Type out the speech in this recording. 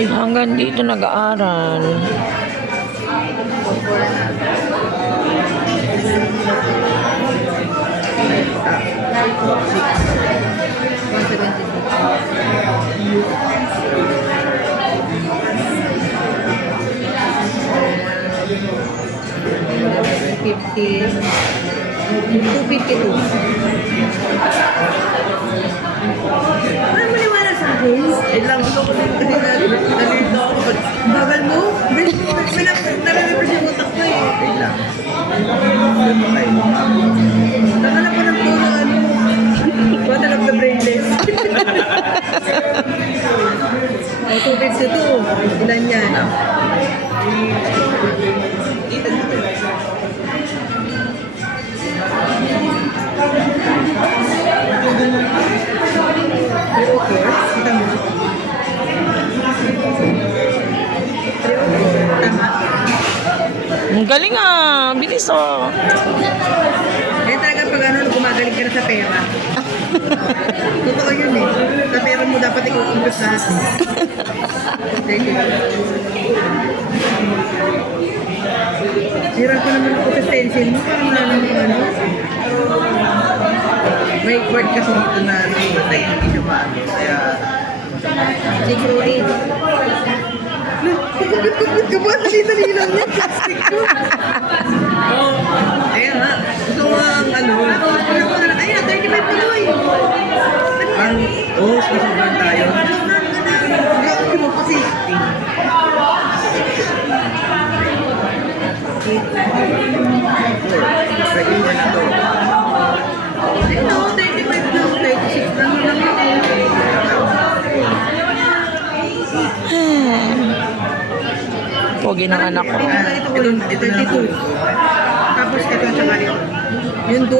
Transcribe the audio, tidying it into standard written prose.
Hanggang dito nag-aaral. Ano maniwala sa akin? Lang ako ko din kasi nalito ako. Bagal mo? Nare-repress yung utak ko eh. Nakalap ko ng puro ano. Matalap na brainless. O, 252. Ilan yan? Kita mo. Tama. Ang galing ah. Bilis oh. Kaya talaga pag ano, gumagaling ka na sa pera. Totoo yun eh. Sa pera mo dapat ikukumpos lahat. Thank you. Hirap ko naman ako sa stencil mo. Parang wala naman ano. May word kasi dito na like hindi siya paano. Kaya... Siguro eh. Kapit ka ba? Dali-dali lang yan. Plastic ko. Kaya nga. Gusto mo ang ano. Kaya ko na lang. Ayan, 35 Pinoy. Oo, sobrang tayo. Hindi mo kasi. Pwede mo na to. Ano, 35 lang. 36 lang lang yun. Pogi ng anak ko. Ito, 32. Tapos ito, tsaka ito. Yung 2